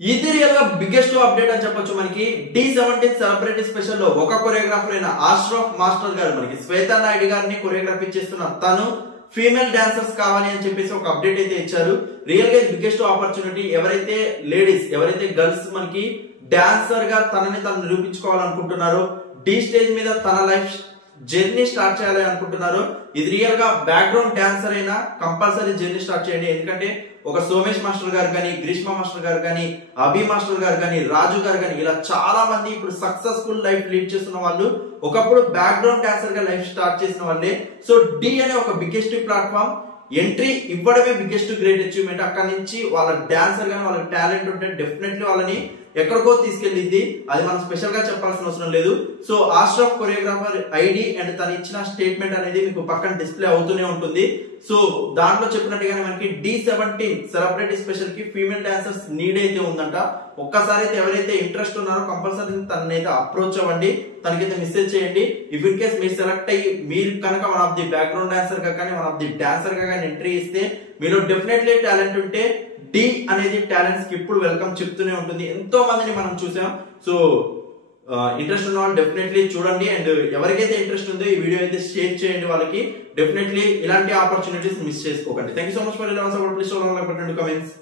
ఇది రియల్ గా biggest update అని చెప్పొచ్చు. మనకి D17 సెలబ్రిటీ స్పెషల్ లో ఒక కొరియోగ్రాఫర్ అయిన ఆష్రఫ్ మాస్టర్ గారు మనకి శ్వేతా నాయుడు గారిని కొరియోగ్రఫీ చేస్తున్న తను ఫీమేల్ డాన్సర్స్ కావాలి అని చెప్పేసి ఒక అప్డేట్ అయితే ఇచ్చారు. రియల్ గా బిగ్గెస్ట్ ఆపర్చునిటీ. ఎవరైతే లేడీస్, ఎవరైతే గర్ల్స్ మనకి డాన్సర్ గా తనని తను నిరూపించుకోవాలనుకుంటున్నారో, డి స్టేజ్ మీద తన లైఫ్ జర్నీ స్టార్ట్ చేయాలి అనుకుంటున్నారు, ఇది రియల్ గా బ్యాక్గ్రౌండ్ డాన్సర్ అయినా కంపల్సరీ జర్నీ స్టార్ట్ చేయండి. ఎందుకంటే ఒక సోమేష్ మాస్టర్ గారు కానీ, గ్రీష్మ మాస్టర్ గారు కానీ, అభి మాస్టర్ గారు కానీ, రాజు గారు కానీ, ఇలా చాలా మంది ఇప్పుడు సక్సెస్ఫుల్ లైఫ్ లీడ్ చేస్తున్న వాళ్ళు ఒకప్పుడు బ్యాక్గ్రౌండ్ డాన్సర్ గా లైఫ్ స్టార్ట్ చేసిన వాళ్ళే. సో డి అనే ఒక బిగ్గెస్ట్ ప్లాట్ఫామ్ ఎంట్రీ ఇవ్వడమే బిగ్గెస్ట్ గ్రేట్ అచీవ్మెంట్. అక్కడ నుంచి వాళ్ళ డాన్సర్ గానీ వాళ్ళకి టాలెంట్ ఉంటే డెఫినెట్లీ వాళ్ళని ఎక్కడికో తీసుకెళ్ళింది. అది మనం స్పెషల్ గా చెప్పాల్సిన అవసరం లేదు. So Ashraf choreographer ID and తను ఇచ్చిన స్టేట్మెంట్ అనేది మీకు పక్కన డిస్ప్లే అవుతూనే ఉంటుంది. సో దాంట్లో చెప్పినట్టుగానే మనకి D17 సెలబ్రిటీ స్పెషల్ కి ఫీమేల్ డాన్సర్స్ నీడ్ అయితే ఉందంట. ఒక్కసారి అయితే ఎవరైతే ఇంట్రెస్ట్ ఉన్నారో కంపల్సరీ తనైతే అప్రోచ్ అవ్వండి, తనకైతే మెసేజ్ చేయండి. ఇఫ్ ఇన్ కేస్ మీరు సెలెక్ట్ అయ్యి మీరు కనుక one of the background dancer గా కానీ, వన్ ఆఫ్ ది డాన్సర్ గా కానీ ఎంట్రీ ఇస్తే మీరు డెఫినెట్లీ టాలెంట్ ఉంటే డి అనేది టాలెంట్స్ కి ఇప్పుడు వెల్కమ్ చెప్తూనే ఉంటుంది. ఎంతో మందిని మనం చూసాం. సో ఇంట్రెస్ట్ ఉన్న వాళ్ళు డెఫినెట్లీ చూడండి. అండ్ ఎవరికైతే ఇంట్రెస్ట్ ఉందో ఈ వీడియో అయితే షేర్ చేయండి వాళ్ళకి. డెఫినెట్లీ ఇలాంటి ఆపర్చునిటీస్ మిస్ చేసుకోకండి. Thank you so much for please comments.